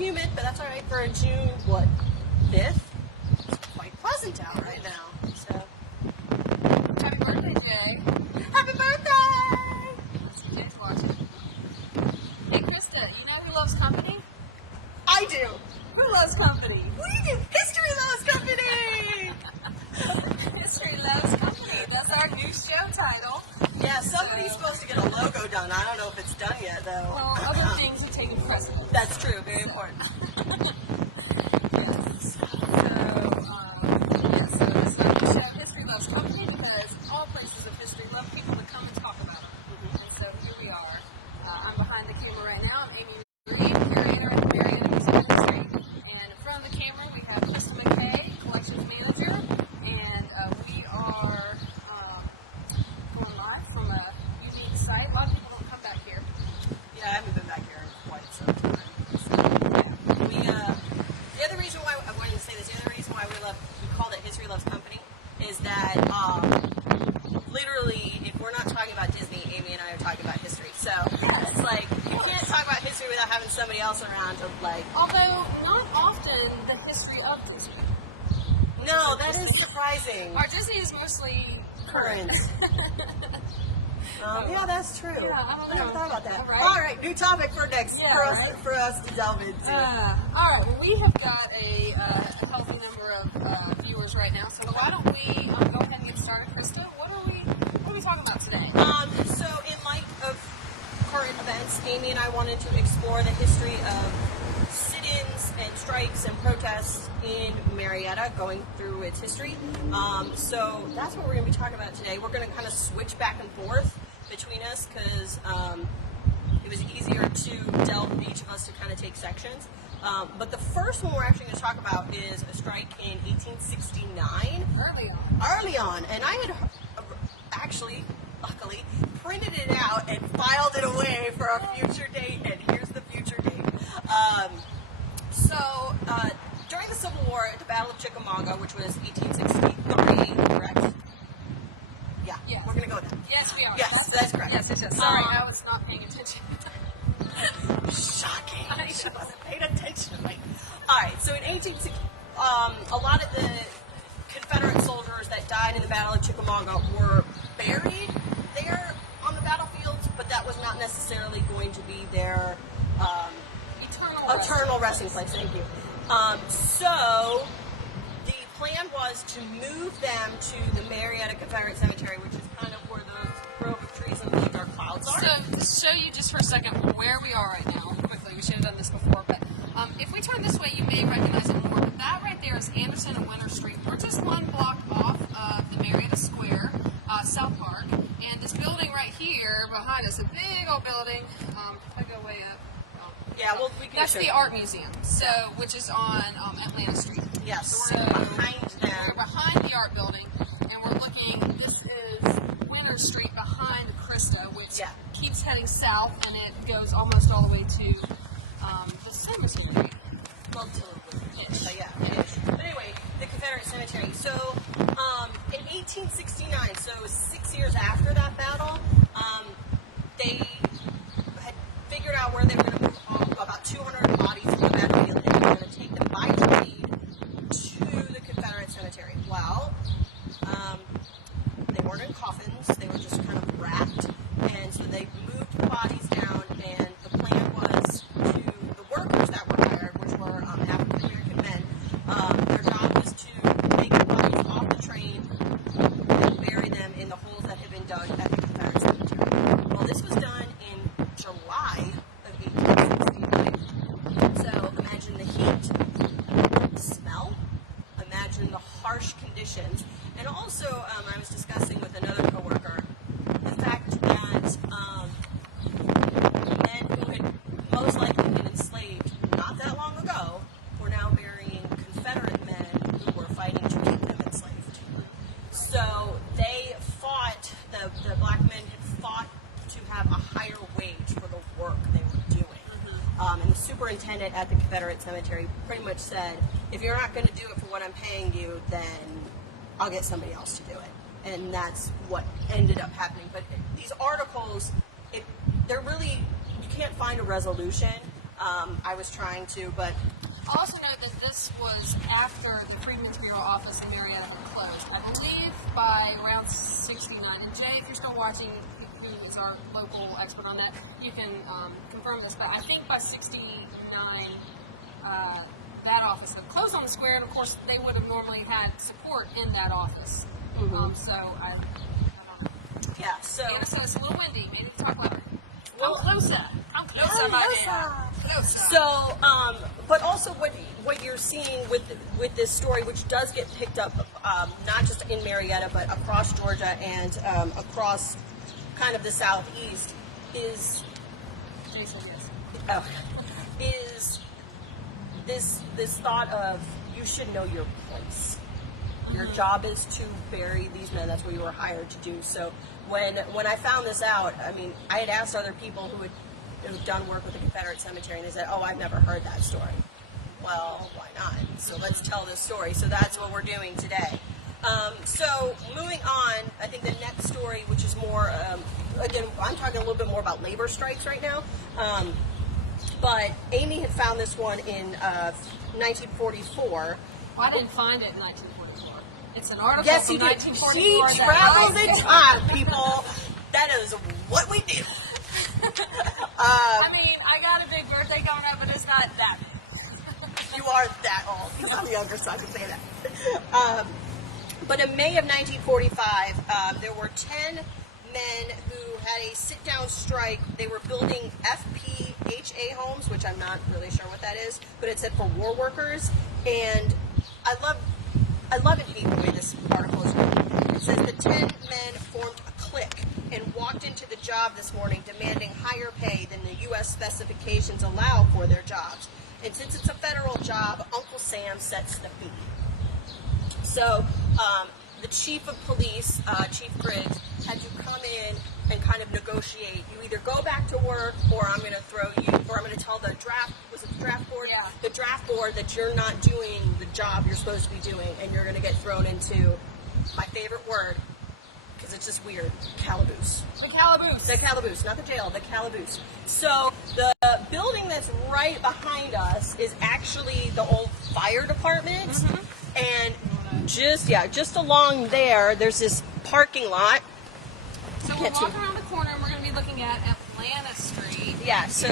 humid, but that's all right for a June, 5th? It's quite pleasant out right now. So, Happy birthday, Jay. happy birthday! That's the kids watching. Hey, Krista, you know who loves company? I do. Who loves company? We do. History loves company. History loves company. That's our new show title. Yeah, somebody's supposed to get a logo done. I don't know if it's done yet, though. Well, other things have taken precedence. That's true. Very important. Yes. So this show, History Loves Company, because all places of history love people to come and talk about it. And so here we are. I'm behind the camera right now. I'm Amy Reed, curator at Marietta Museum of History. And in front of the camera, we have Krista McKay, collections manager. And we are going live from a unique site. A lot of people don't come back here. Yeah, I haven't been back here in quite some time. So, yeah. The other reason why I wanted to say this, the other reason why we called it History Loves Company is that literally, if we're not talking about Disney, Amy and I are talking about history. So it's like you can't talk about history without having somebody else around to like. Although not often the history of Disney. No, that is surprising. Our Disney is mostly Current. Yeah, that's true. Yeah, I don't I never know. thought about that. Right. All right, new topic for next Yeah, for us to delve into. all right, well, we have got a healthy number of viewers right now, so why don't we go ahead and get started. Krista, what are we talking about today? So in light of current events, Amy and I wanted to explore the history of sit-ins and strikes and protests in Marietta, going through its history. So that's what we're going to be talking about today. We're going to kind of switch back and forth between us because it was easier to delve each of us to kind of take sections. But the first one we're actually going to talk about is a strike in 1869. Early on. And I had actually, luckily, printed it out and filed it away for a future date, and here's the future date. During the Civil War at the Battle of Chickamauga, which was 1863, correct? Yeah, Yes. we're going to go with that. Yes, we are. Yes, that's correct. Yes, it is. Sorry, I was not paying attention. Shocking. I wasn't paying attention. All right, so in 1860, a lot of the Confederate soldiers that died in the Battle of Chickamauga were buried there on the battlefields, but that was not necessarily going to be their eternal resting place. Thank you. So the plan was to move them to the Marietta Confederate Cemetery, which is kind of where those grove of trees and the dark clouds are. So, to show you just for a second where we are right now, quickly, we should have done this before, but if we turn this way, you may recognize it more, but that right there is Anderson and Winter Street. We're just one block off of the Marietta Square, South Park, and this building right here behind us, a big old building, if I go way up, Yeah, well, we can that's the Art Museum, which is on Atlanta Street. Yes, so we're behind them. We're behind the art building, and we're looking, this is Winter Street behind Krista, which keeps heading south, and it goes almost all the way to the cemetery. Well, so yeah, but anyway, the Confederate Cemetery. So, in 1869, so 6 years after that battle, they had figured out where they were going to move about 200 bodies from the battlefield, and they were going to take them by train to the Confederate Cemetery. Well, they weren't in coffins; they were just kind of wrapped, and so they moved the bodies down. And the plan was to the workers that were hired, which were African American men. Their job was to take the bodies off the train and bury them in the holes that had been dug at the Confederate Cemetery. Well, this was done in July of 1869. So imagine the heat, the smell, imagine the harsh conditions, and also I was discussing with another coworker the fact that men who had most likely been enslaved not that long ago were now burying Confederate men who were fighting to keep them enslaved. So they fought, the black men had fought to have a higher wage for the work they were doing. And the superintendent at the Confederate Cemetery pretty much said, if you're not going to do it for what I'm paying you, then I'll get somebody else to do it. And that's what ended up happening. But these articles, they're really, you can't find a resolution. I was trying to, but I'll also note that this was after the Freedmen's Bureau office in Marietta had closed. I believe by around 69. And Jay, if you're still watching, who is our local expert on that, you can confirm this. But I think by 69, that office had closed on the square, and of course they would have normally had support in that office. So I don't know. yeah. So Yeah, so it's a little windy. Maybe talk louder. Well, I'm closer. I'm closer, Marietta. Closer. So, but also what you're seeing with this story, which does get picked up not just in Marietta but across Georgia and across kind of the southeast, is this thought of you should know your place. Your job is to bury these men. That's what you were hired to do. So when I found this out, I mean, I had asked other people who had done work with the Confederate Cemetery, and they said, "Oh, I've never heard that story." Well, why not? So let's tell this story. So that's what we're doing today. So moving on, I think the next story, which is more, again, I'm talking a little bit more about labor strikes right now. But Amy had found this one in 1944. Well, I didn't find it in 1944. It's an article Yes, from you did. 1944. She traveled in time, people. That is what we do. I mean, I got a big birthday coming up, but it's not that big. You are that old. He's on the younger side to say that. But in May of 1945, there were 10 men who had a sit-down strike. They were building FPHA homes, which I'm not really sure what that is, but it said for war workers. And I love and hate the way this article is written. It says the 10 men formed a clique and walked into the job this morning demanding higher pay than the U.S. specifications allow for their jobs. And since it's a federal job, Uncle Sam sets the fee. So the chief of police, Chief Griggs, had to come in and kind of negotiate. You either go back to work, or I'm going to throw you, or I'm going to tell the draft board? Yeah. The draft board that you're not doing the job you're supposed to be doing, and you're going to get thrown into my favorite word, because it's just weird, calaboose. The calaboose. The calaboose, not the jail, the calaboose. So the building that's right behind us is actually the old fire department, and just along there, there's this parking lot. So we'll walk around the corner, and we're going to be looking at Atlanta Street. Yeah, so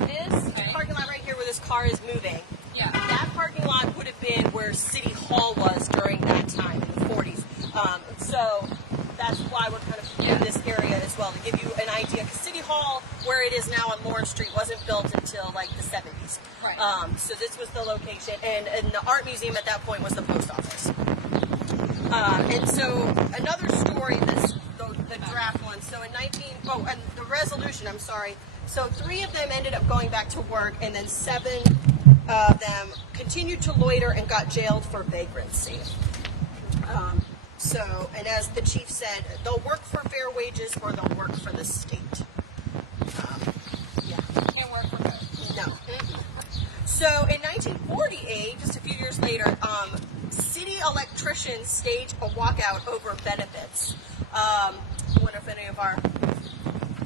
this parking lot right here where this car is moving, Yeah. that parking lot would have been where City Hall was during that time in the 40s. So that's why we're kind of in this area as well, to give you an idea. Because City Hall, where it is now on Lawrence Street, wasn't built until like the 70s. Right. So this was the location. And the art museum at that point was the post office. And so another story, the draft one. So and the resolution, I'm sorry. So 3 of them ended up going back to work, and then 7 of them continued to loiter and got jailed for vagrancy. And as the chief said, they'll work for fair wages or they'll work for the state. Can't work for both. No. So in 1948, just a few years later, city electricians staged a walkout over benefits. I wonder if any of our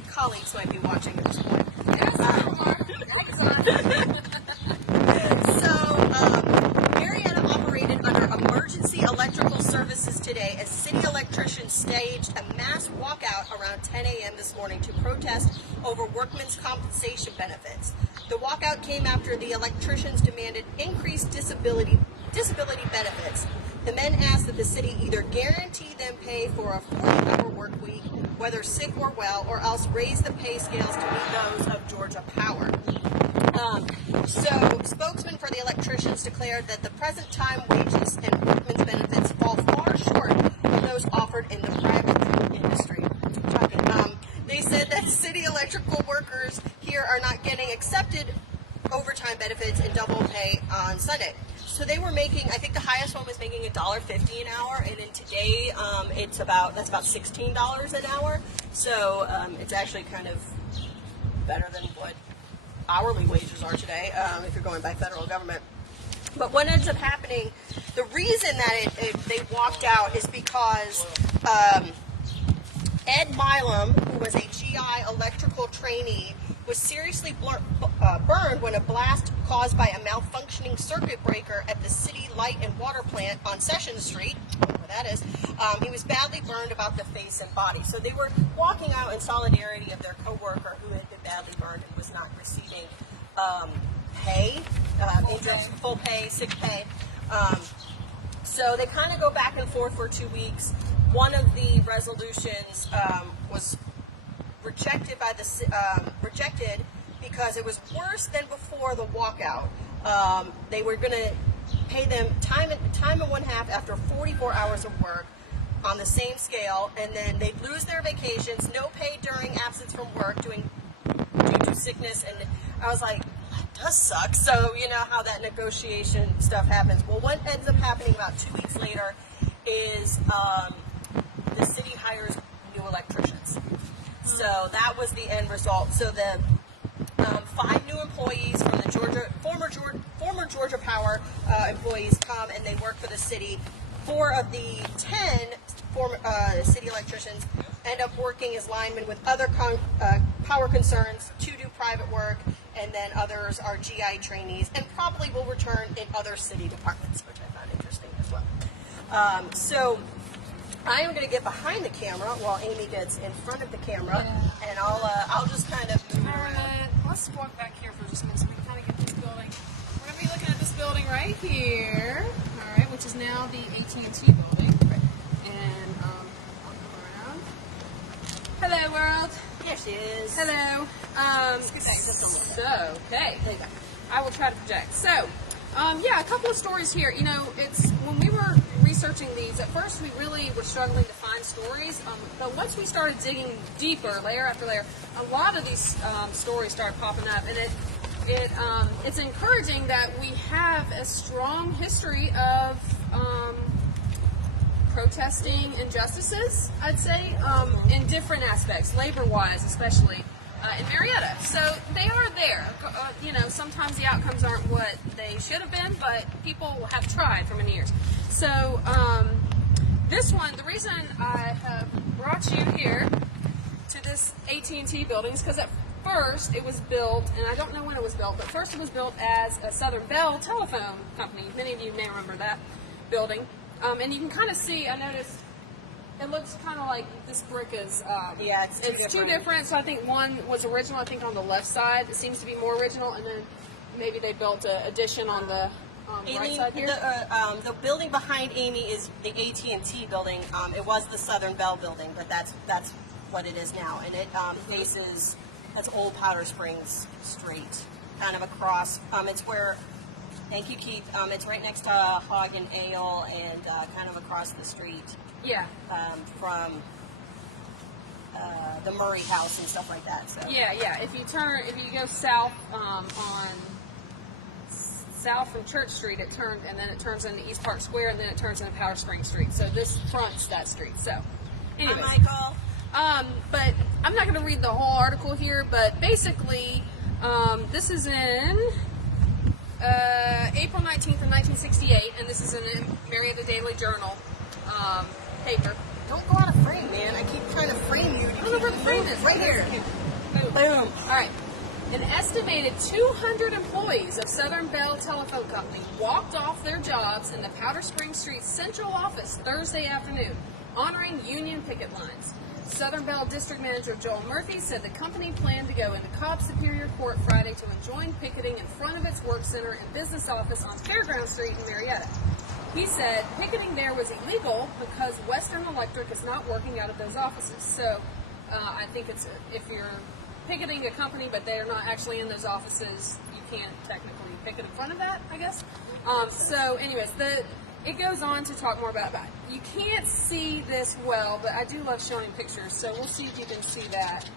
colleagues might be watching at this point. Marietta operated under emergency electrical services today as city electricians staged a mass walkout around 10 a.m. this morning to protest over workmen's compensation benefits. The walkout came after the electricians demanded increased disability benefits. The men asked that the city either guarantee them pay for a 40-hour work week, whether sick or well, or else raise the pay scales to meet those of Georgia Power. So spokesman for the electricians declared that the present time wages and workmen's benefits fall far short of those offered in the private industry. They said that city electrical workers here are not getting accepted overtime benefits and double pay on Sunday. So they were making, I think the highest one was making $1.50 an hour, and then today that's about $16 an hour. So it's actually kind of better than what hourly wages are today if you're going by federal government. But what ends up happening, the reason that they walked out is because Ed Milam, who was a GI electrical trainee, was seriously burned when a blast caused by a malfunctioning circuit breaker at the city light and water plant on Sessions Street, where that is, he was badly burned about the face and body. So they were walking out in solidarity of their coworker who had been badly burned and was not receiving pay, full pay, sick pay. So they kind of go back and forth for 2 weeks. One of the resolutions was rejected by rejected because it was worse than before the walkout. They were going to pay them time and one half after 44 hours of work on the same scale, and then they'd lose their vacations, no pay during absence from work due to sickness. And I was like, that does suck. So you know how that negotiation stuff happens. Well, what ends up happening about 2 weeks later is the city hires new electricians. So that was the end result. So the 5 new employees from the former Georgia Power employees come and they work for the city. 4 of the 10 former city electricians end up working as linemen with other power concerns. 2 do private work, and then others are GI trainees and probably will return in other city departments, which I found interesting as well. So I am going to get behind the camera while Amy gets in front of the camera, and I'll just kind of move it around. Let's walk back here for just a minute so we can kind of get this building. We're going to be looking at this building right here, all right, which is now the AT&T building. And I'll come around. Hello, world. Here she is. Hello. Okay, there you go. I will try to project. So, a couple of stories here. You know, it's when we were researching these, at first we really were struggling to find stories, but once we started digging deeper, layer after layer, a lot of these stories started popping up, and it's encouraging that we have a strong history of protesting injustices, I'd say, in different aspects, labor-wise especially, in Marietta. So they are there. Sometimes the outcomes aren't what they should have been, but people have tried for many years. So this one, the reason I have brought you here to this AT&T building is because at first it was built, and I don't know when it was built, but first it was built as a Southern Bell telephone company. Many of you may remember that building. And you can kind of see, I noticed, it looks kind of like this brick is, it's two different. So I think one was original, I think on the left side. It seems to be more original, and then maybe they built an addition on the right side here. The building behind Amy is the AT&T building. It was the Southern Bell building, but that's what it is now. And it faces, that's Old Powder Springs Street, kind of across. It's where, thank you, Keith. It's right next to Hog and Ale, and kind of across the street. Yeah. From the Murray House and stuff like that. So. Yeah. If you go south south from Church Street, it turns into East Park Square, and then it turns into Powder Springs Street. So this fronts that street. So, anyways. Hi, Michael. But I'm not going to read the whole article here, but basically, this is in April 19th of 1968, and this is in a Marietta Daily Journal paper. Don't go out of frame, man. I keep trying to frame you. I don't know where the frame is. Right here. Boom. All right. An estimated 200 employees of Southern Bell Telephone Company walked off their jobs in the Powder Springs Street central office Thursday afternoon, honoring union picket lines. Southern Bell District Manager Joel Murphy said the company planned to go into Cobb Superior Court Friday to enjoin picketing in front of its work center and business office on Fairground Street in Marietta. He said picketing there was illegal because Western Electric is not working out of those offices. So I think if you're picketing a company but they're not actually in those offices, you can't technically picket in front of that, I guess. So anyways, it goes on to talk more about that. You can't see this well, but I do love showing pictures, so we'll see if you can see that.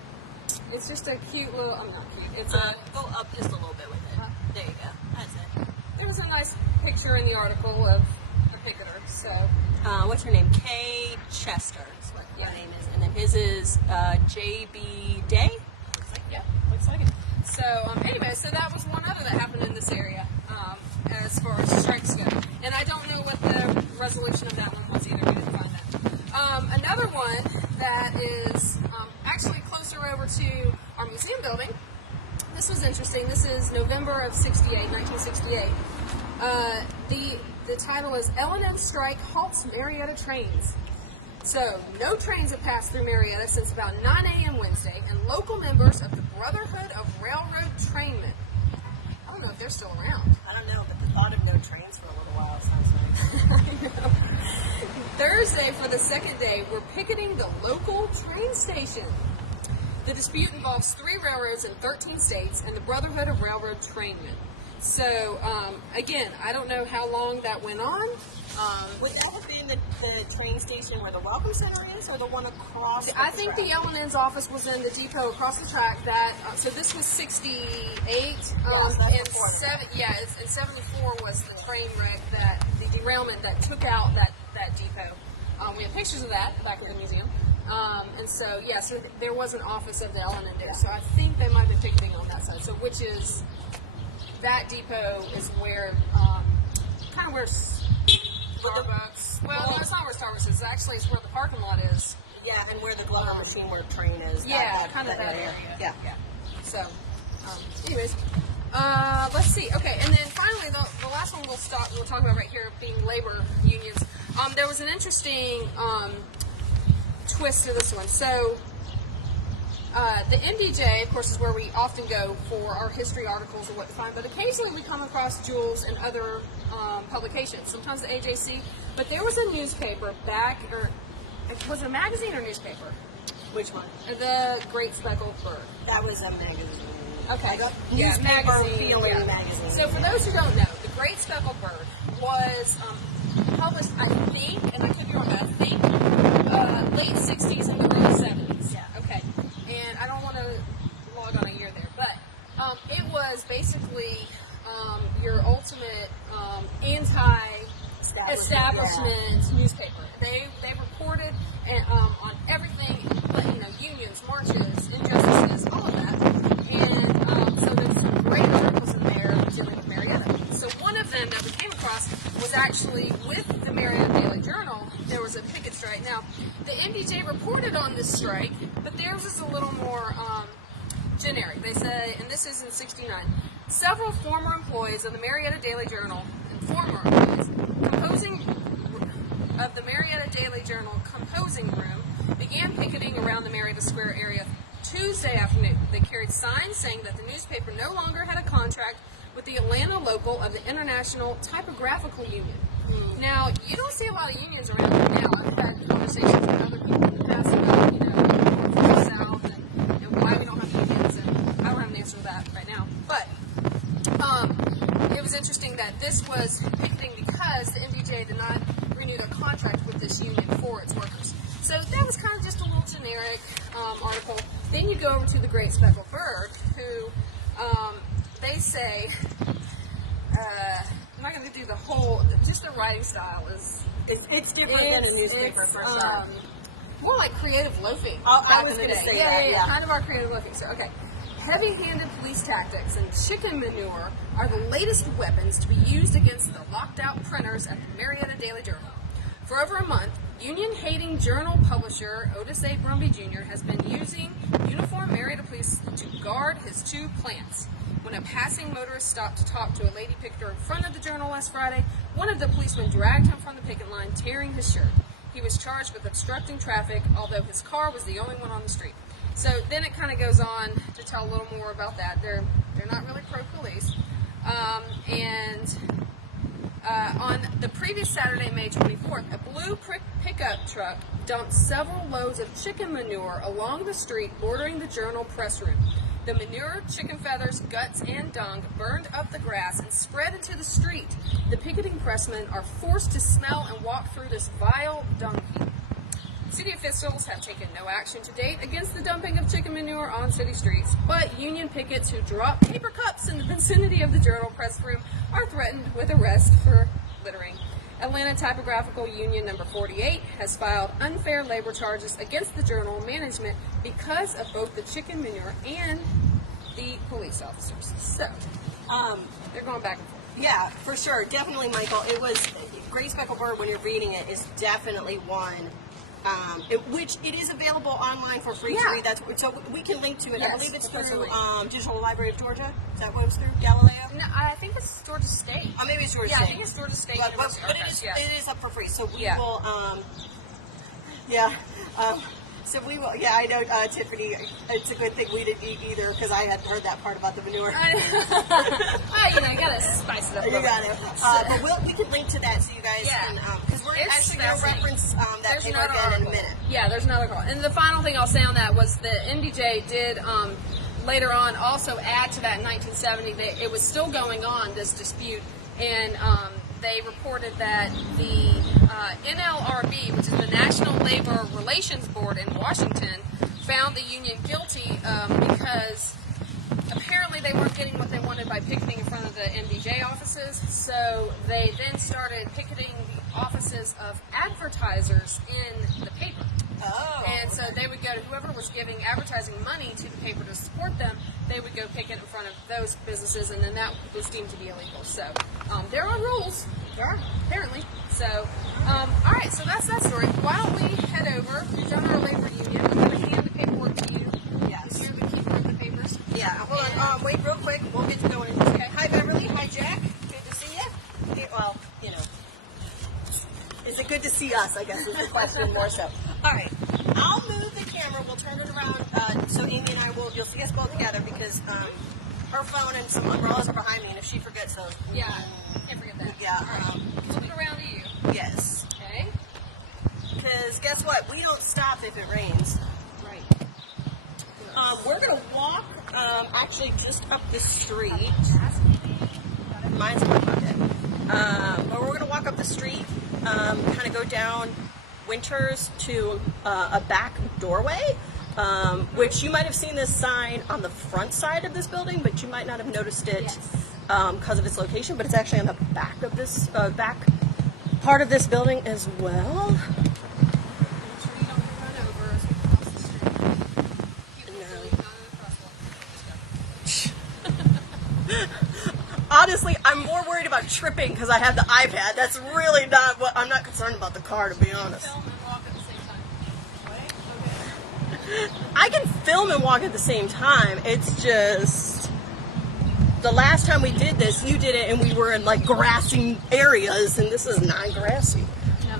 It's just a cute little, I'm not cute. It's go up just a little bit with it. There you go. That's it. There was a nice picture in the article of a picketer, so. What's her name? Kay Chester is what her name is. And then his is J.B. Day? Looks like it. So, anyway, so that was one other that happened in this area as far as strikes go. And I don't know what the resolution of that one was either. We didn't find that. Another one that is actually closer over to our museum building this is November of 1968. The title is L&M Strike Halts Marietta Trains. So, no trains have passed through Marietta since about 9 a.m. Wednesday, and local members of the Brotherhood of Railroad Trainmen, I don't know if they're still around. I don't know, but the thought of no trains for a little while sounds nice. I know. Thursday, for the second day, we're picketing the local train station. The dispute involves 3 railroads in 13 states and the Brotherhood of Railroad Trainmen. So, again, I don't know how long that went on. Would that have been the train station where the Welcome Center is, or the one across I think the L&N's office was in the depot across the track. So this was 68, and 74 was the train wreck, the derailment that took out that depot. We have pictures of that back in the museum. And so, so there was an office of the L&N there. So I think they might have been picketing on that side. So that depot is where, kind of where Starbucks, well, it's not where Starbucks is. Actually, it's where the parking lot is. Yeah, and where the Glover machine where the train is. Kind of that area. Yeah. So, anyways, let's see. Okay, and then finally, the last one we'll talk about right here being labor unions. There was an interesting twist to this one. So, the NDJ, of course, is where we often go for our history articles or what to find, but occasionally we come across Jules and other publications, sometimes the AJC, but there was a newspaper was it a magazine or newspaper? Which one? The Great Speckled Bird. That was a magazine. Okay. Magazine. Magazine. So for those who don't know, the Great Speckled Bird was published, I think, and I could be wrong, I think, late 60s and early 70s. Yeah. Okay. And I don't want to log on a year there, but it was basically your ultimate anti-establishment newspaper. They reported on everything, unions, marches, injustices, all of that. And so there's some great articles in there dealing with Marietta. So one of them that we came across was actually with the Marietta Daily Journal. There was a picket strike. Now, the NDJ reported on this strike, but theirs is a little more generic. They say, and this is in 69, several former employees of the Marietta Daily Journal and former employees of the Marietta Daily Journal composing room began picketing around the Marietta Square area Tuesday afternoon. They carried signs saying that the newspaper no longer had a contract with the Atlanta local of the International Typographical Union. Now, you don't see a lot of unions around here now. I've had conversations with other people in the past about, from the South and why we don't have unions, and I don't have an answer to that right now. But it was interesting that this was picketing because the NBJ did not renew their contract with this union for its workers. So that was kind of just a little generic article. Then you go over to the Great Speckled Bird, who they say, I'm not going to do the whole, just the writing style is... It's different than a newspaper, for sure. More like creative loafing. I was going to say that. Yeah, kind of our creative loafing. So, okay. Heavy-handed police tactics and chicken manure are the latest weapons to be used against the locked-out printers at the Marietta Daily Journal. For over a month, union-hating journal publisher Otis A. Brumby Jr. has been using uniformed Marietta police to guard his 2 plants. When a passing motorist stopped to talk to a lady picketer in front of the Journal last Friday, one of the policemen dragged him from the picket line, tearing his shirt. He was charged with obstructing traffic, although his car was the only one on the street. So then it kind of goes on to tell a little more about that. They're not really pro-police. On the previous Saturday, May 24th, a blue pickup truck dumped several loads of chicken manure along the street bordering the Journal press room. The manure, chicken feathers, guts, and dung burned up the grass and spread into the street. The picketing pressmen are forced to smell and walk through this vile dung heap. City officials have taken no action to date against the dumping of chicken manure on city streets, but union pickets who drop paper cups in the vicinity of the Journal press room are threatened with arrest for littering. Atlanta Typographical Union number 48 has filed unfair labor charges against the Journal management because of both the chicken manure and the police officers. So, they're going back and forth. Yeah, for sure. Definitely, Michael. It was Great Speckled Bird, when you're reading it, is definitely one which it is available online for free to Yeah. read. So we can link to it. Yes, I believe it's through absolutely. Digital Library of Georgia. Is that what it was through? Galileo? No, I think it's Georgia State. Oh, maybe it's Georgia Yeah, State. I think it's Georgia State But University. it is up for free. So we Yeah. will. So we will. Yeah, I know, Tiffany. It's a good thing we didn't eat either because I hadn't heard that part about the manure. Well, you gotta spice it up. You got it. But we can link to that so you guys can, because we're It's actually going to fascinating. reference that There's paper another again in a article. minute. Yeah, there's another article. And the final thing I'll say on that was the MDJ did later on also add to that in 1970 that it was still going on, this dispute, and they reported that the NLRB, which is the National Labor Relations Board in Washington, found the union guilty because apparently they weren't getting what they wanted by picketing in front of the MDJ offices, so they then started picketing the offices of advertisers in the paper. Oh. And so they would go to whoever was giving advertising money to the paper to support them, they would go picket in front of those businesses, and then that was deemed to be illegal. So there are rules. There are, apparently. So, all right, so that's that story. Why don't we head over? We've done our labor union. I'm going to hand the paperwork to you. Yes. You're the keeper of the papers. Yeah. Hold on. Wait, real quick. We'll get to going in just a second. Hi, Beverly. Hi, Jack. Good to see you. Yeah, well, is it good to see us? I guess is the question more so. All right. I'll move the camera. We'll turn it around so Amy and I you'll see us both together because her phone and some umbrellas are behind me, and if she forgets those. Yeah, can't forget that. Yeah. All right. Flip it around to you. Yes. Okay. Because guess what? We don't stop if it rains. Right. We're going to walk actually just up the street. Mine's in my pocket. But we're going to walk up the street, kind of go down Winters to a back doorway, which you might have seen this sign on the front side of this building, but you might not have noticed it because of its location. But it's actually on the back of this back part of this building as well. Make sure you don't run over as we cross the street. Keep moving, not in the crosswalk. Honestly, I'm more worried about tripping because I have the iPad. That's really not what I'm not concerned about the car, to be honest. Film and walk at the same time. What? Okay. I can film and walk at the same time. It's just the last time we did this, you did it, and we were in like grassy areas, and this is not grassy. No.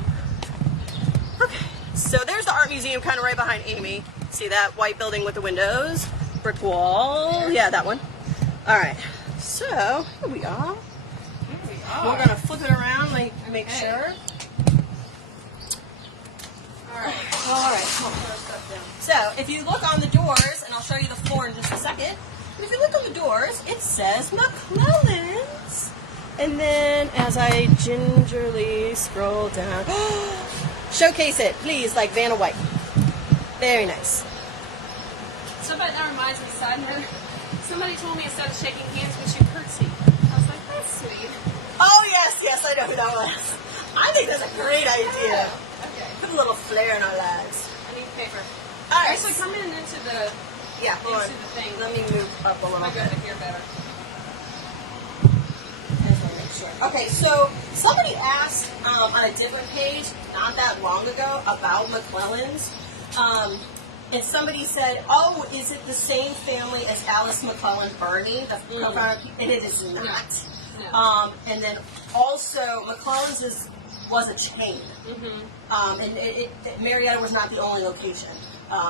Okay, so there's the art museum, kind of right behind Amy. See that white building with the windows, brick wall? Yeah, that one. All right. So, here we are. We're going to flip it around, make sure. All right. So, if you look on the doors, and I'll show you the floor in just a second, but if you look on the doors, it says McClellan's. And then, as I gingerly scroll down, showcase it, please, like Vanna White. Very nice. Somebody, that reminds me, side note. Somebody told me instead of shaking hands, we should curtsy. I was like, that's sweet. Oh, yes, I know who that was. I think that's a great idea. Okay. Put a little flair in our lives. I need paper. All right. Actually, come in into the hold on. into the thing. Let me move up a little I go bit. to here better. I just want to make sure. Okay, so somebody asked on a different page not that long ago about McClellan's. And somebody said, "Oh, is it the same family as Alice McClellan Burney?" The co-founder, and it is not. No. And then also, McClellan's was a chain, and Marietta was not the only location.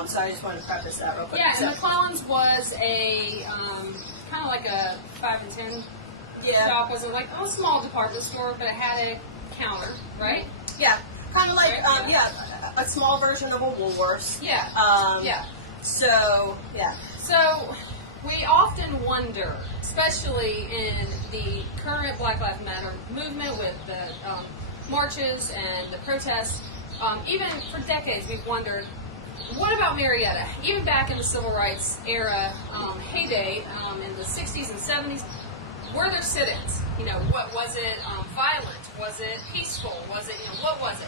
So I just wanted to preface that real quick. Yeah, So- and McClellan's was a kind of like a 5 and 10 shop. Was like a small department store, but it had a counter, right? Yeah, kind of like Right. a small version of a Woolworths. Yeah. Yeah. So yeah. So we often wonder, especially in the current Black Lives Matter movement with the marches and the protests, even for decades we've wondered, what about Marietta? Even back in the civil rights era heyday, in the 60s and 70s, were there sit-ins? What was it? Violent? Was it peaceful? Was it, what was it?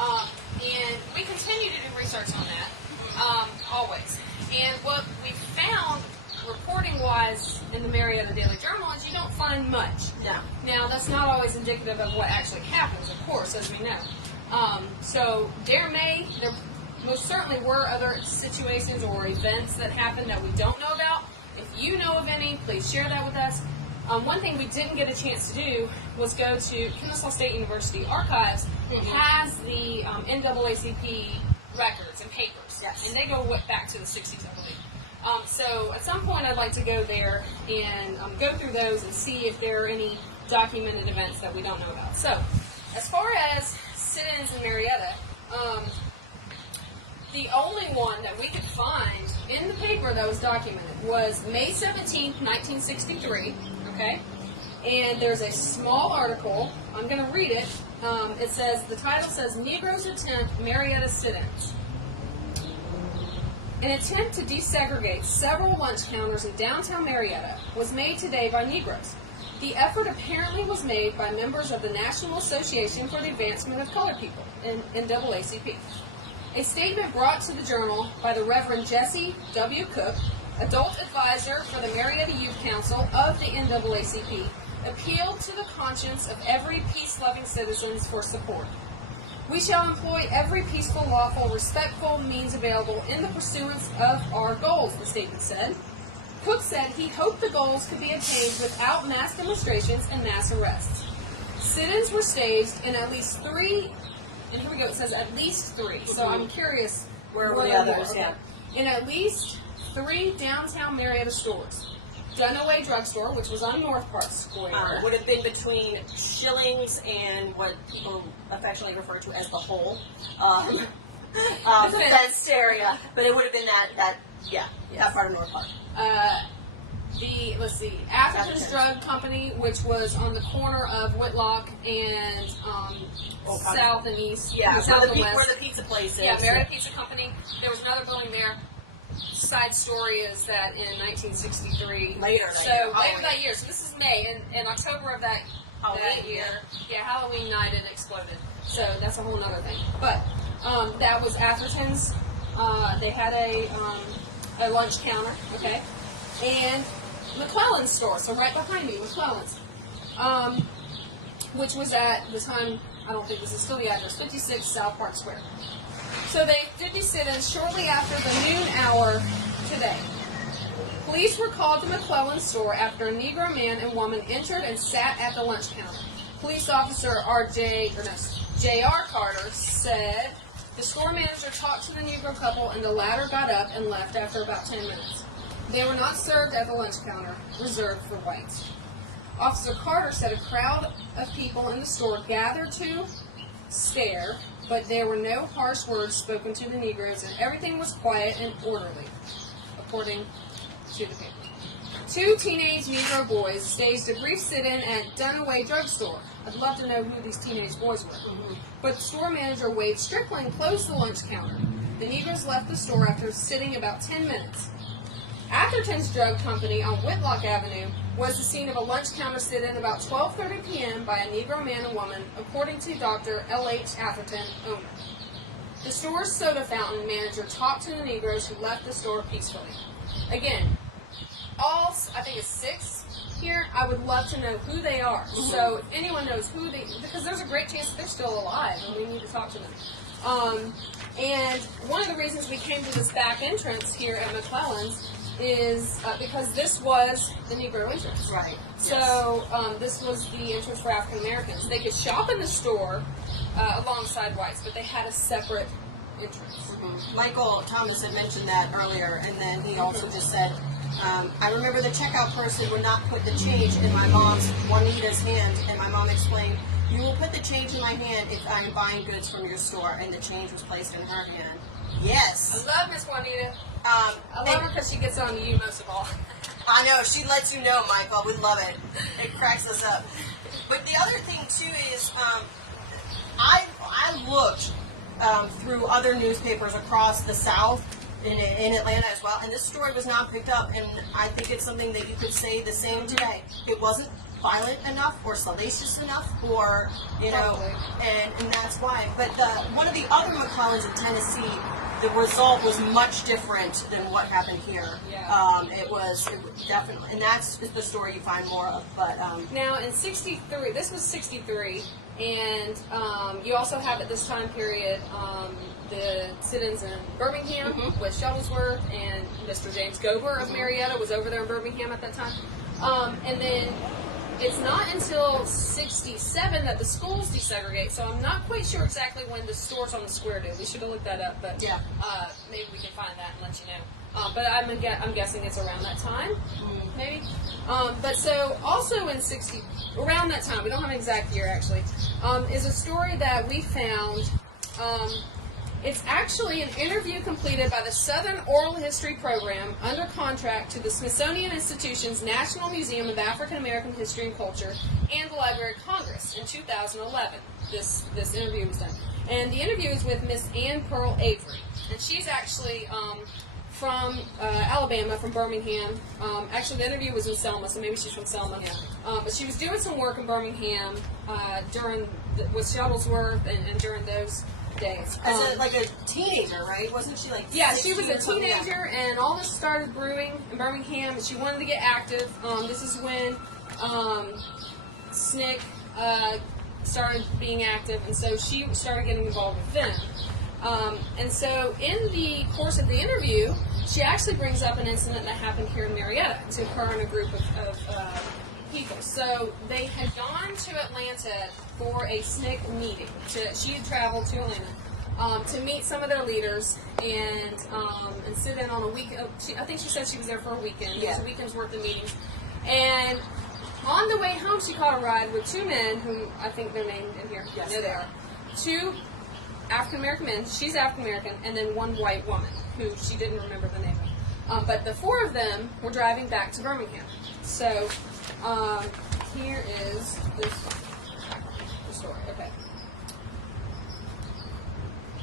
And we continue to do research on that, always. And what we found, reporting-wise, in the Marietta Daily Journal is you don't find much. No. Now, that's not always indicative of what actually happens, of course, as we know. So there most certainly were other situations or events that happened that we don't know about. If you know of any, please share that with us. One thing we didn't get a chance to do was go to Kennesaw State University Archives, has the NAACP records and papers. Yes. And they go back to the 60s, I believe. So at some point I'd like to go there and go through those and see if there are any documented events that we don't know about. So as far as sit-ins in Marietta, the only one that we could find in the paper that was documented was May 17th, 1963, okay? And there's a small article. I'm going to read it. It says, the title says, Negroes Attempt Marietta Sit-ins. An attempt to desegregate several lunch counters in downtown Marietta was made today by Negroes. The effort apparently was made by members of the National Association for the Advancement of Colored People, NAACP. A statement brought to the Journal by the Reverend Jesse W. Cook, adult advisor for the Marietta Youth Council of the NAACP, appealed to the conscience of every peace-loving citizen for support. We shall employ every peaceful, lawful, respectful means available in the pursuance of our goals, the statement said. Cook said he hoped the goals could be attained without mass demonstrations and mass arrests. Sit-ins were staged in at least 3, and here we go, it says at least 3, so I'm curious Where were the others? more. Yeah. In at least 3 downtown Marietta stores. Dunaway Drugstore, which was on North Park Square. Would have been between Shillings and what people affectionately refer to as the Hole. Fenced area, but it would have been that part of North Park. Atherton's Drug Company, which was on the corner of Whitlock and South and East. Yeah, South and West. Where the pizza place is. Yeah, Marietta Pizza Company. There was another building there. Side story is that in 1963, later that year. So this is May, and in October of that year, Halloween night it exploded. So that's a whole other thing. But that was Atherton's. They had a lunch counter, okay, and McClellan's store. So right behind me, McClellan's, which was at the time. I don't think this is still the address. 56 South Park Square. So they did these sit-ins shortly after the noon hour today. Police were called to McClellan's store after a Negro man and woman entered and sat at the lunch counter. Police officer J.R. Carter said the store manager talked to the Negro couple and the latter got up and left after about 10 minutes. They were not served at the lunch counter, reserved for whites. Officer Carter said a crowd of people in the store gathered to stare, but there were no harsh words spoken to the Negroes, and everything was quiet and orderly, according to the paper. 2 teenage Negro boys staged a brief sit-in at Dunaway Drugstore. I'd love to know who these teenage boys were. But store manager Wade Strickland closed the lunch counter. The Negroes left the store after sitting about 10 minutes. Atherton's Drug Company on Whitlock Avenue was the scene of a lunch counter sit-in about 12:30 p.m. by a Negro man and woman, according to Dr. L.H. Atherton, owner. The store's soda fountain manager talked to the Negroes who left the store peacefully. Again, all, I think it's 6 here, I would love to know who they are. So if anyone knows who they, because there's a great chance that they're still alive and we need to talk to them. And one of the reasons we came to this back entrance here at McClellan's is because this was the Negro entrance. Right. So this was the entrance for African Americans. They could shop in the store alongside whites, but they had a separate entrance. Michael Thomas had mentioned that earlier, and then he also just said, I remember the checkout person would not put the change in my mom's, Juanita's, hand, and my mom explained, you will put the change in my hand if I'm buying goods from your store, and the change was placed in her hand. Yes. I love Miss Juanita. I love her because she gets on to you most of all. I know, she lets you know, Michael. We love it. It cracks us up. But the other thing, too, is I looked through other newspapers across the South, in Atlanta as well, and this story was not picked up, and I think it's something that you could say the same today. It wasn't violent enough or salacious enough, or, you know, and that's why. But one of the other McClellans in Tennessee the result was much different than what happened here. Yeah. It was definitely, and that's the story you find more of. But now in '63, this was '63, and you also have at this time period the sit-ins in Birmingham with Shuttlesworth, and Mr. James Gober of Marietta was over there in Birmingham at that time. And then it's not until '67 that the schools desegregate, so I'm not quite sure exactly when the stores on the square did. We should have looked that up, but yeah. Maybe we can find that and let you know. But I'm guessing it's around that time, maybe. But so also in around that time, we don't have an exact year actually, is a story that we found. It's actually an interview completed by the Southern Oral History Program under contract to the Smithsonian Institution's National Museum of African American History and Culture and the Library of Congress in 2011. This interview was done. And the interview is with Miss Ann Pearl Avery. And she's actually from Alabama, from Birmingham. Actually, the interview was in Selma, so maybe she's from Selma. Yeah. But she was doing some work in Birmingham with Shuttlesworth and during those days. As a teenager, right? Wasn't she like? Yeah, she was a 16 or something? teenager, and all this started brewing in Birmingham, and she wanted to get active. This is when SNCC started being active, and so she started getting involved with them. And so in the course of the interview, she actually brings up an incident that happened here in Marietta to her and a group of people. So they had gone to Atlanta for a SNCC meeting. She had traveled to Atlanta to meet some of their leaders and sit in on a week. I think she said she was there for a weekend. Yeah. It was a weekend's worth of meetings. And on the way home, she caught a ride with two men who I think they're named in here. Yes, They're there. Two African American men. She's African American, and then one white woman who she didn't remember the name of. But the four of them were driving back to Birmingham. So here is the story. Okay.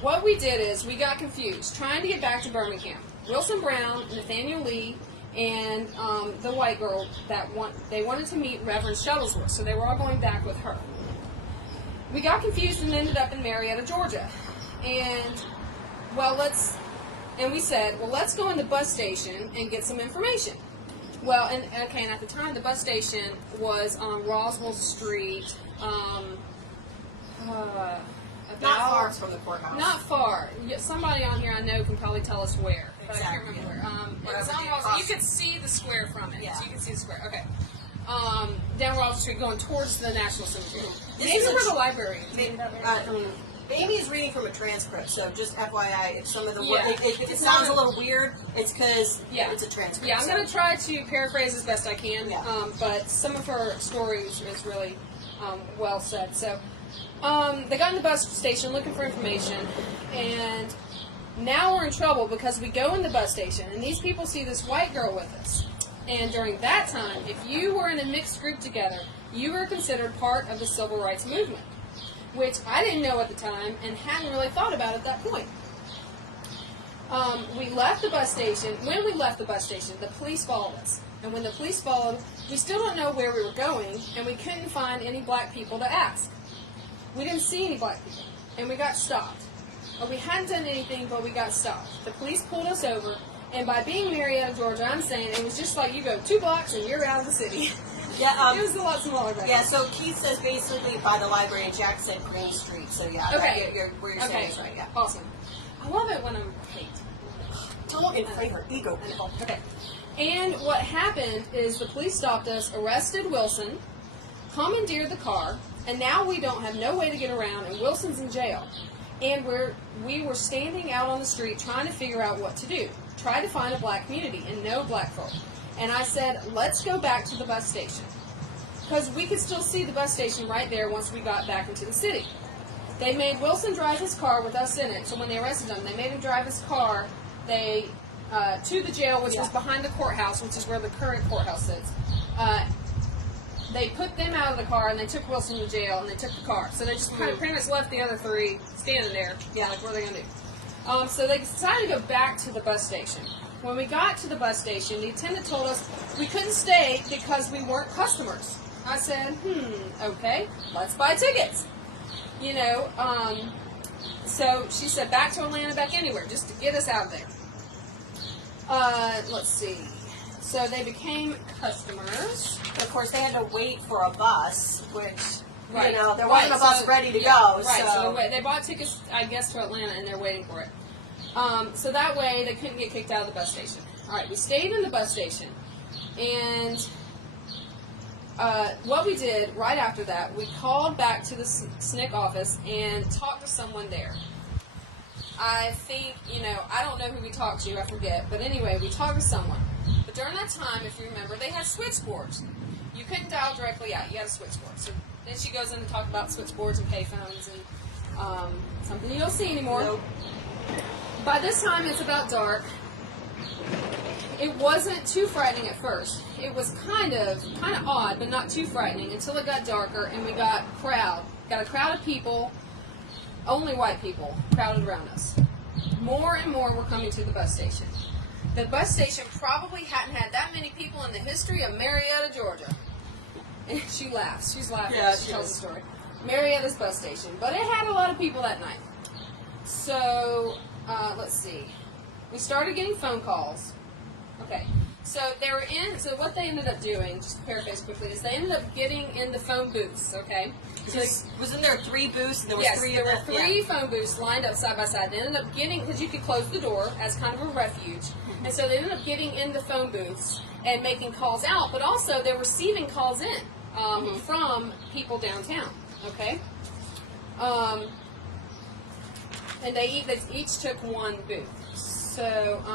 What we did is we got confused trying to get back to Birmingham. Wilson Brown, Nathaniel Lee, and the white girl they wanted to meet Reverend Shuttlesworth, so they were all going back with her. We got confused and ended up in Marietta, Georgia. And we said, well, let's go in the bus station and get some information. Well, and at the time, the bus station was on Roswell Street, Not far from the courthouse. Not far. Somebody on here I know can probably tell us where, but I can't remember where. It was on Roswell. You could see the square from it. Yeah. So you can see the square. Okay. Down Roswell Street, going towards the National Cemetery. This Maybe is where the library is. Amy is reading from a transcript, so just FYI, if some of the Yeah. if it sounds a little weird, it's because it's a transcript. Yeah, I'm going to try to paraphrase as best I can, Yeah. but some of her stories is really well said. So they got in the bus station looking for information, and now we're in trouble because we go in the bus station, and these people see this white girl with us. And during that time, if you were in a mixed group together, you were considered part of the civil rights movement, which I didn't know at the time and hadn't really thought about at that point. We left the bus station. When we left the bus station, the police followed us. And when the police followed, we still don't know where we were going, and we couldn't find any black people to ask. We didn't see any black people, and we got stopped. We hadn't done anything, but we got stopped. The police pulled us over, and by being Marietta, Georgia, I'm saying it was just like you go 2 blocks and you're out of the city. Yeah, it was a lot smaller back yeah. then. So Keith says basically by the library, and Jack said Green Street. So yeah, Okay. where you're saying is right. Yeah. Awesome. I love it when I'm right. Don't inflate her ego, people. Okay. And what happened is the police stopped us, arrested Wilson, commandeered the car, and now we don't have no way to get around, and Wilson's in jail. And we were standing out on the street trying to figure out what to do. Try to find a black community and no black folk. And I said, let's go back to the bus station. Because we could still see the bus station right there once we got back into the city. They made Wilson drive his car with us in it. So when they arrested him, they made him drive his car to the jail, which was behind the courthouse, which is where the current courthouse sits. They put them out of the car, and they took Wilson to jail, and they took the car. So they just kind of pretty much left the other three standing there. Yeah, like, what are they going to do? So they decided to go back to the bus station. When we got to the bus station, the attendant told us we couldn't stay because we weren't customers. I said, okay, let's buy tickets. So she said, back to Atlanta, back anywhere, just to get us out of there. Let's see. So they became customers. Of course, they had to wait for a bus, which, Right. you know, there wasn't a bus ready to go. Right, So they bought tickets, I guess, to Atlanta, and they're waiting for it. So that way, they couldn't get kicked out of the bus station. All right, we stayed in the bus station, and what we did right after that, we called back to the SNCC office and talked to someone there. I think, I don't know who we talked to, I forget, but anyway, we talked to someone. But during that time, if you remember, they had switchboards. You couldn't dial directly out, you had a switchboard. So then she goes in to talk about switchboards and payphones and something you don't see anymore. Nope. By this time, it's about dark. It wasn't too frightening at first. It was kind of odd, but not too frightening until it got darker and we got a crowd of people, only white people, crowded around us. More and more were coming to the bus station. The bus station probably hadn't had that many people in the history of Marietta, Georgia. And she laughs. She's laughing Yeah, as she tells the story. Marietta's bus station. But it had a lot of people that night. So, let's see. We started getting phone calls. Okay. So what they ended up doing, just to paraphrase quickly, is they ended up getting in the phone booths, okay? So wasn't there 3 booths and there was yes, 3 there of were them? 3 phone booths lined up side by side. They ended up getting, because you could close the door as kind of a refuge, and so they ended up getting in the phone booths and making calls out, but also they're receiving calls in from people downtown, okay? And they each took 1 booth. So,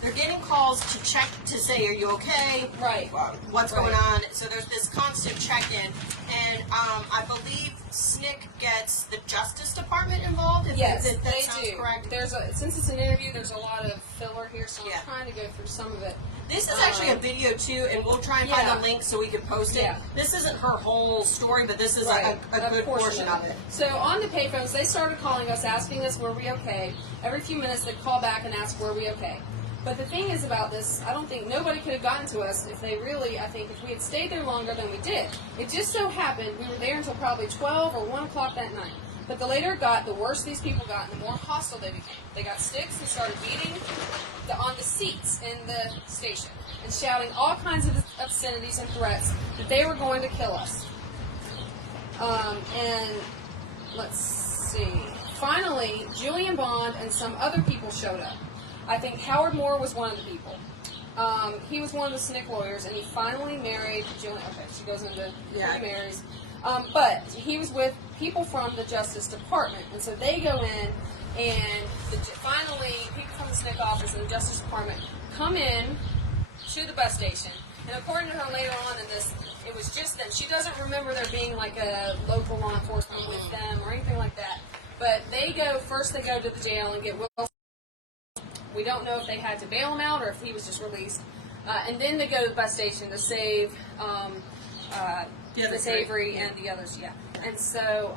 they're getting calls to check to say, are you okay? Right. What's going on? So there's this constant check-in. And I believe SNCC gets the Justice Department involved. Yes, that they sounds do. correct. Since it's an interview, there's a lot of filler here, so Yeah. I'm trying to go through some of it. This is actually a video too, and we'll try and find Yeah. the link so we can post it. Yeah. This isn't her whole story, but this is Right. a good portion of it. So on the payphones, they started calling us, asking us, were we okay? Every few minutes, they'd call back and ask, were we okay? But the thing is about this, I don't think nobody could have gotten to us if they really, I think, if we had stayed there longer than we did. It just so happened we were there until probably 12 or 1 o'clock that night. But the later it got, the worse these people got, and the more hostile they became. They got sticks and started beating on the seats in the station and shouting all kinds of obscenities and threats that they were going to kill us. And let's see. Finally, Julian Bond and some other people showed up. I think Howard Moore was one of the people. He was one of the SNCC lawyers, and he finally married Julian. Okay, she goes into who he marries. But he was with people from the Justice Department, and so they go in, and finally, people from the SNCC office and the Justice Department come in to the bus station. And according to her later on in this, it was just them. She doesn't remember there being like a local law enforcement with them or anything like that. But they go to the jail and get Will. We don't know if they had to bail him out or if he was just released. And then they go to the bus station to save Miss Avery and the others, yeah. And so,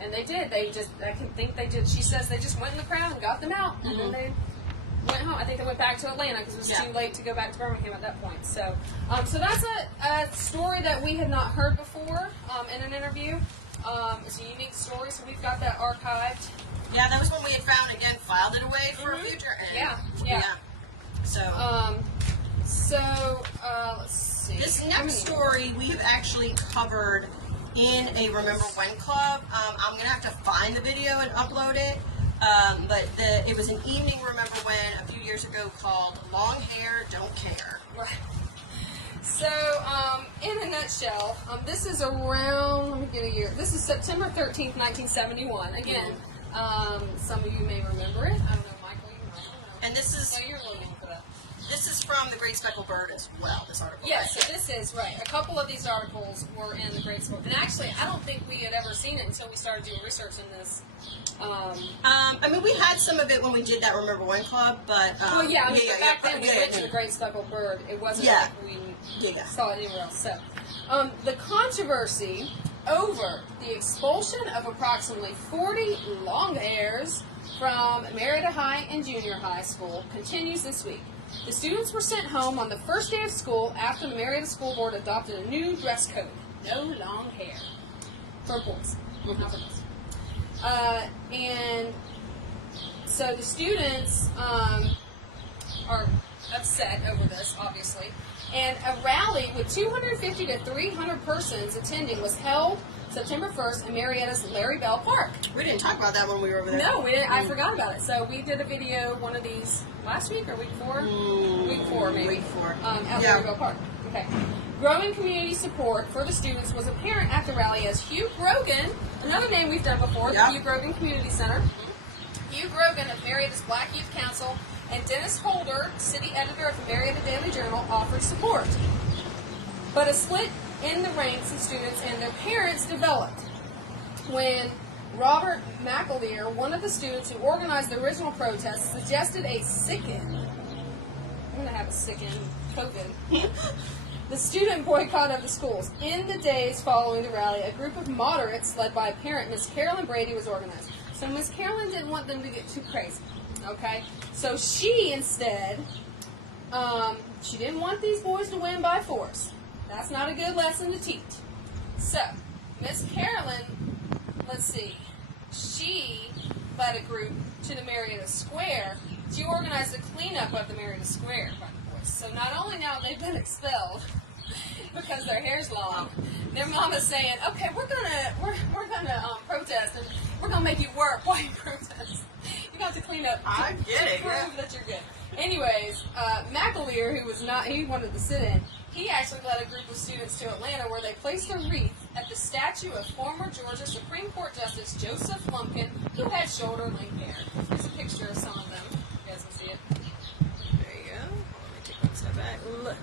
and they did. I can think they did. She says they just went in the crowd and got them out. And then they went home. I think they went back to Atlanta because it was too late to go back to Birmingham at that point. So, so that's a story that we had not heard before in an interview. It's a unique story, so we've got that archived. Yeah, that was when we had found, again, filed it away for a future. And Yeah. So, let's see. this next story we have actually covered in a Remember When Club. I'm going to have to find the video and upload it. But it was an evening Remember When a few years ago called Long Hair, Don't Care. Right. So, in a nutshell, this is around, let me get a year. This is September 13th, 1971. Again, some of you may remember it. I don't know, Michael, you might. I don't know. And this is... No, you're really young for that. This is from the Great Speckled Bird as well, this article. Yes, so this is, right. A couple of these articles were in the Great Speckled. And actually, I don't think we had ever seen it until we started doing research in this. I mean, we had some of it when we did that Remember When Club, but... well, yeah, I mean, back then we went to the Great Speckled Bird. It wasn't like we saw it anywhere else. So, the controversy over the expulsion of approximately 40 long hairs from Marietta High and Junior High School continues this week. The students were sent home on the first day of school after the Marietta School Board adopted a new dress code. No long hair. For boys, not for girls. And so the students are upset over this, obviously. And a rally with 250 to 300 persons attending was held September 1st in Marietta's Larry Bell Park. We didn't talk about that when we were over there. No, we didn't. I forgot about it. So we did a video, one of these last week or week before? Week 4, maybe. Week 4. At Larry Bell Park. Okay. Growing community support for the students was apparent at the rally as Hugh Grogan, another name we've done before, the Hugh Grogan Community Center. Hugh Grogan of Marietta's Black Youth Council and Dennis Holder, city editor of the Marietta Daily Journal, offered support. But a split in the ranks of students and their parents developed when Robert McAleer, one of the students who organized the original protest, suggested a sicken. I'm going to have a sicken COVID. The student boycott of the schools. In the days following the rally, a group of moderates led by a parent, Miss Carolyn Brady, was organized. So Miss Carolyn didn't want them to get too crazy. Okay? So she instead, she didn't want these boys to win by force. That's not a good lesson to teach. So, Miss Carolyn, let's see, she led a group to the Marietta Square. She organized the cleanup of the Marietta Square by the boys. So not only now they've been expelled because their hair's long, their mama's saying, okay, we're gonna protest and we're gonna make you work while you protest. You got to clean up I get it, prove that you're good. Anyways, McAleer, who was not, he wanted to sit in, he actually led a group of students to Atlanta where they placed a wreath at the statue of former Georgia Supreme Court Justice Joseph Lumpkin, who had shoulder-length hair. Here's a picture of some of them. You guys can see it. There you go. Let me take one step back. Look.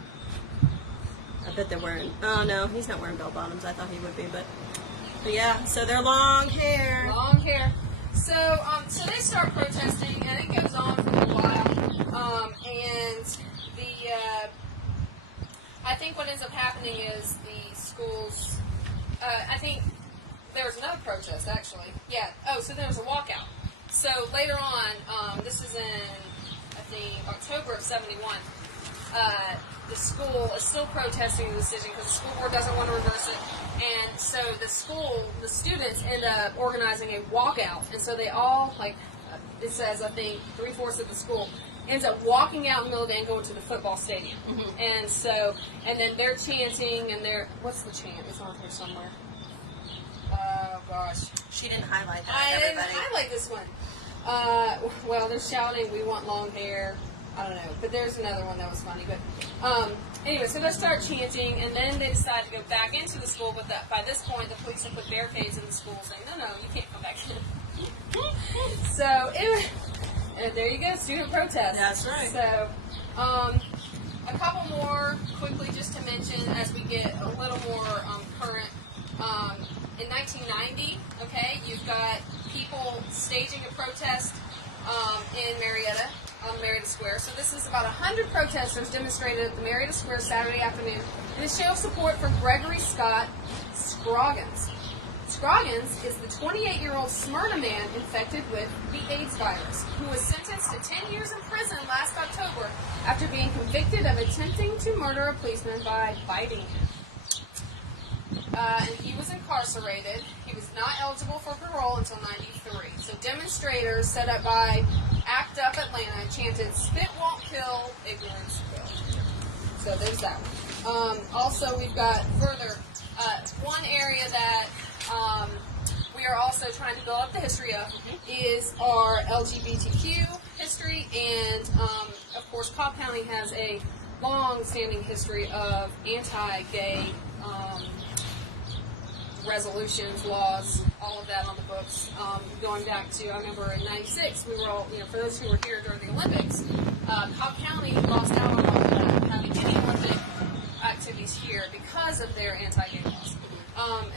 I bet they're wearing, oh no, he's not wearing bell bottoms. I thought he would be, but yeah, so they're long hair. Long hair. So they start protesting, and it goes on for a while. And I think what ends up happening is the schools. I think there was another protest actually. Yeah. Oh, so there was a walkout. So later on, this is in I think October of '71. The school is still protesting the decision because the school board doesn't want to reverse it. And so the students end up organizing a walkout. And so they all, like it says, I think 3/4 of the school ends up walking out in the middle of the day and going to the football stadium. And then they're chanting and what's the chant? It's on here somewhere. Oh gosh. She didn't highlight that. I didn't everybody. highlight this one. Well, they're shouting, "We want long hair." I don't know, but there's another one that was funny. But anyway, so they start chanting, and then they decide to go back into the school. But by this point, the police have put barricades in the school, saying, "No, you can't come back in." So and there you go, student protest. That's right. So a couple more quickly, just to mention, as we get a little more current. In 1990, okay, you've got people staging a protest in Marietta, on Marietta Square. So this is about 100 protesters demonstrated at the Marietta Square Saturday afternoon in a show of support for Gregory Scott Scroggins. Scroggins is the 28-year-old Smyrna man infected with the AIDS virus, who was sentenced to 10 years in prison last October after being convicted of attempting to murder a policeman by biting him. And he was incarcerated. He was not eligible for parole until '93. So demonstrators set up by ACT UP Atlanta chanted, "Spit won't kill, ignorance will." So there's that one. Also, we've got further one area that we are also trying to build up the history of is our LGBTQ history, and of course, Cobb County has a long-standing history of anti-gay resolutions, laws, all of that on the books. Going back to, I remember in '96, we were all, for those who were here during the Olympics, Cobb County lost out on having any Olympic activities here because of their anti-gay laws.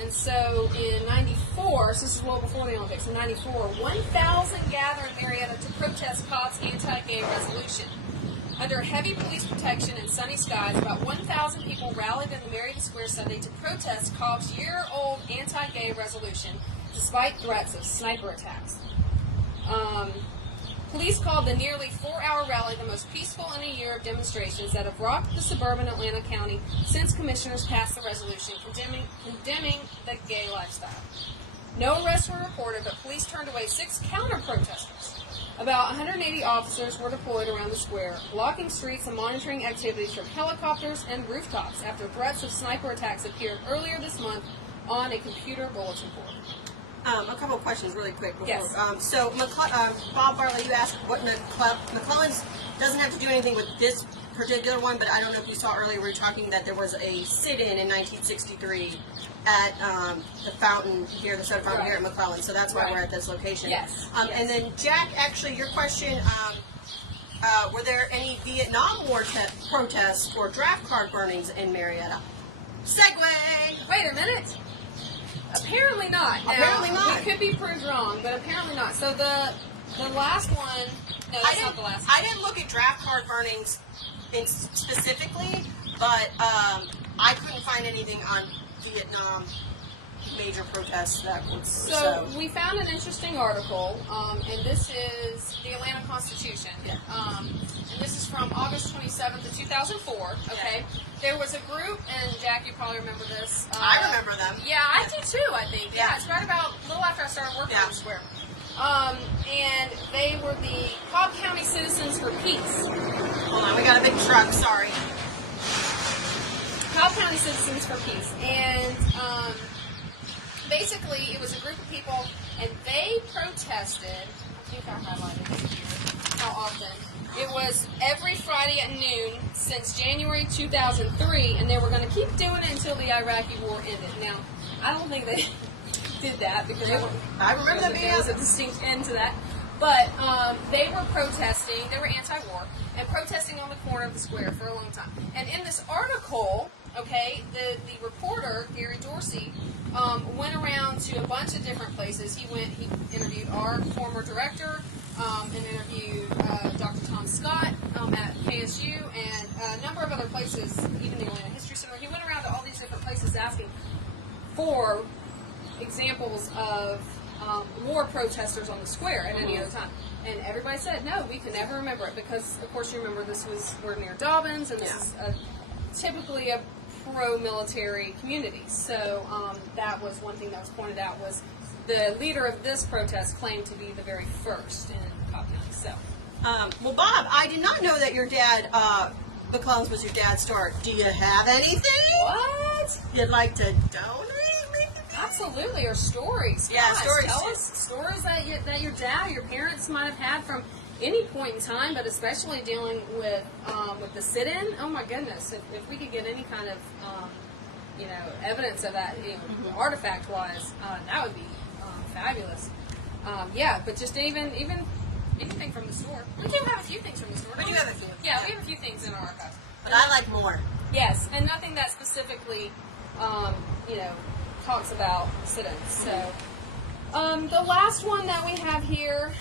And so in '94, so this is well before the Olympics, in '94, 1,000 gathered in Marietta to protest Cobb's anti-gay resolution. Under heavy police protection and sunny skies, about 1,000 people rallied in the Marietta Square Sunday to protest Cobb's year-old anti-gay resolution, despite threats of sniper attacks. Police called the nearly 4-hour rally the most peaceful in a year of demonstrations that have rocked the suburban Atlanta County since commissioners passed the resolution condemning the gay lifestyle. No arrests were reported, but police turned away 6 counter-protesters. About 180 officers were deployed around the square, blocking streets and monitoring activities from helicopters and rooftops after threats of sniper attacks appeared earlier this month on a computer bulletin board. A couple of questions really quick before. Yes. Bob Barley, you asked what McClellan's doesn't have to do anything with this particular one, but I don't know if you saw earlier we were talking that there was a sit-in in 1963 at the fountain here, the soda fountain here at McClellan, so that's why we're at this location. Yes. And then Jack, actually, your question, were there any Vietnam War protests or draft card burnings in Marietta? Segue! Wait a minute. Apparently not. Now, Apparently not. We could be proved wrong, but apparently not. So the last one, no, that's not the last one. I didn't look at draft card burnings specifically, but I couldn't find anything on Vietnam major protests that would. So we found an interesting article, and this is the Atlanta Constitution. Yeah. And this is from August 27th of 2004. Okay. Yeah. There was a group, and Jack, you probably remember this. I remember them. Yeah, I do too, I think. Yeah. It's right about a little after I started working Yeah. on the square. And they were the Cobb County Citizens for Peace. Hold on, we got a big truck, sorry. Cobb County Citizens for Peace. And basically, it was a group of people, and they protested. I think I highlighted it here. How often? It was every Friday at noon since January 2003, and they were going to keep doing it until the Iraqi war ended. Now, I don't think they did that because I remember that being there was a distinct end to that. But they were protesting. They were anti-war and protesting on the corner of the square for a long time. And in this article, okay, the reporter Gary Dorsey went around to a bunch of different places. He interviewed our former director, and interviewed Dr. Tom Scott at KSU, and a number of other places, even the Atlanta History Center. He went around to all these different places asking for examples of war protesters on the square at any other time. And everybody said, no, we can never remember it because, of course, you remember we're near Dobbins, and this is typically a pro-military community. So that was one thing that was pointed out was the leader of this protest claimed to be the very first in Cobb County. So, well, Bob, I did not know that your dad, McClellan's was your dad's store. Do you have anything? what? You'd like to donate? Absolutely, or stories. Yeah, Gosh, stories. Tell us stories that your dad or your parents might have had from any point in time, but especially dealing with the sit-in. Oh my goodness! If we could get any kind of evidence of that, artifact-wise, that would be fabulous. Yeah, but just even anything from the store. We do have a few things from the store. We do have a few. Yeah, we have a few things in our archives. But I like more. Yes, and nothing that specifically, talks about sit-ins. So, the last one that we have here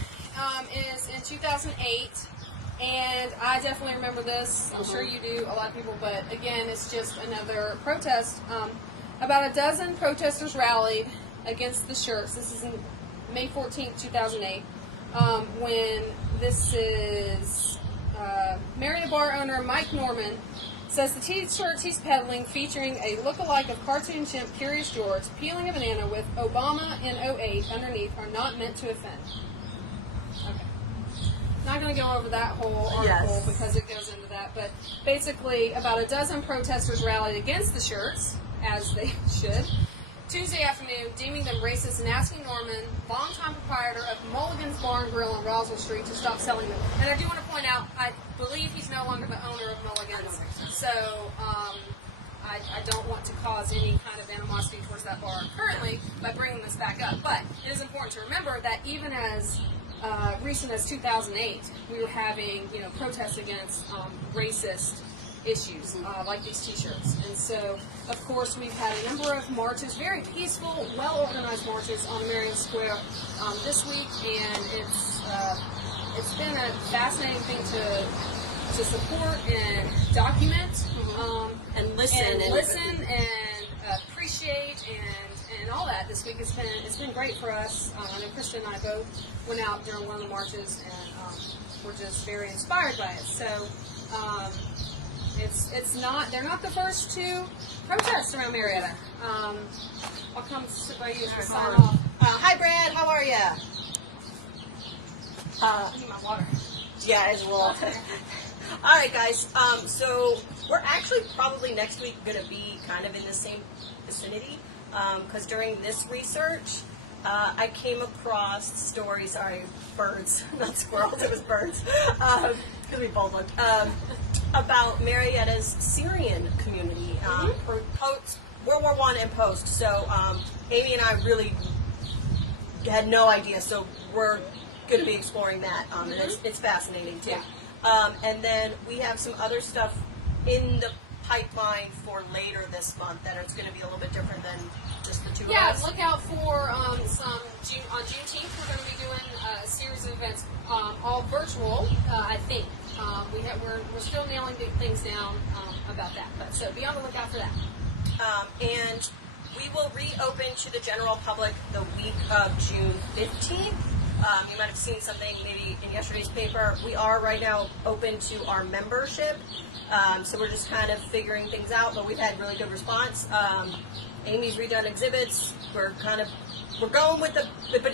is in 2008, and I definitely remember this. I'm sure you do, a lot of people, but again, it's just another protest. About a dozen protesters rallied against the shirts. This is in May 14th, 2008, when this is Marietta bar owner Mike Norman says the t-shirts he's peddling featuring a look-alike of cartoon chimp Curious George peeling a banana with Obama in 08 underneath are not meant to offend. Okay. Not going to go over that whole article because it goes into that, but basically about a dozen protesters rallied against the shirts, as they should, Tuesday afternoon, deeming them racist and asking Norman, longtime proprietor of Mulligan's Bar and Grill on Roswell Street, to stop selling them. And I do want to point out, I believe he's no longer the owner of Mulligan's, so I don't want to cause any kind of animosity towards that bar currently by bringing this back up. But it is important to remember that even as recent as 2008, we were having protests against racist issues like these t-shirts. And so, of course, we've had a number of marches, very peaceful, well-organized marches on Marietta Square this week, and it's been a fascinating thing to support and document And listen and appreciate and all that. This week it's been great for us. I know Krista and I both went out during one of the marches, and we're just very inspired by it. So they're not the first to protest around Marietta. I'll come sit by you to sign off. Hi, Brad. How are you? I need my water. Yeah, as well. All right, guys. So we're actually probably next week going to be kind of in the same vicinity because during this research, I came across stories. Sorry, birds, not squirrels. It was birds. Because we both looked about Marietta's Syrian community, post World War I and post. So Amy and I really had no idea. So we're going to be exploring that, and it's fascinating too. Yeah. And then we have some other stuff in the pipeline for later this month that is going to be a little bit different than just the two of Yeah, us. look out for some on Juneteenth. We're going to be doing a series of events, all virtual. I think we're still nailing things down about that. But so be on the lookout for that. And we will reopen to the general public the week of June 15th. You might have seen something maybe in yesterday's paper. We are right now open to our membership. So we're just kind of figuring things out, but we've had really good response. Amy's redone exhibits. We're going with but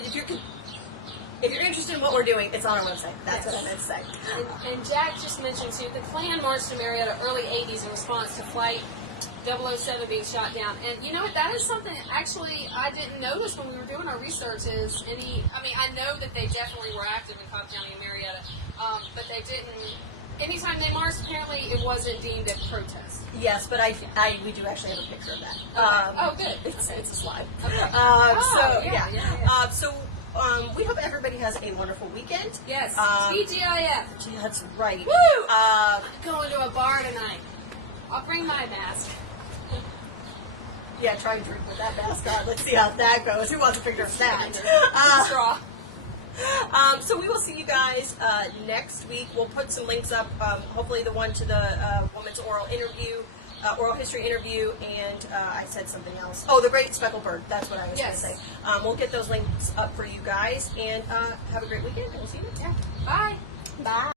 if you're interested in what we're doing, it's on our website. That's what I meant to say. And Jack just mentioned too, the Klan marched to Marietta early 80s in response to Flight 007 being shot down. And you know what, that is something actually I didn't notice when we were doing our research I know that they definitely were active in Cobb County and Marietta, but they didn't, anytime they marched, apparently it wasn't deemed a protest. Yes, but we do actually have a picture of that. Oh, good. It's a slide. Okay. So we hope everybody has a wonderful weekend. Yes. TGIF. That's right. Woo! I'm going to a bar tonight. I'll bring my mask. Yeah, try and drink with that mask on. Let's see how that goes. Who wants to figure that? Straw. So we will see you guys next week. We'll put some links up. Hopefully the one to the woman's oral history interview, and I said something else. Oh, the great speckled bird. That's what I was going to say. We'll get those links up for you guys, and have a great weekend. And we'll see you next time. Bye. Bye.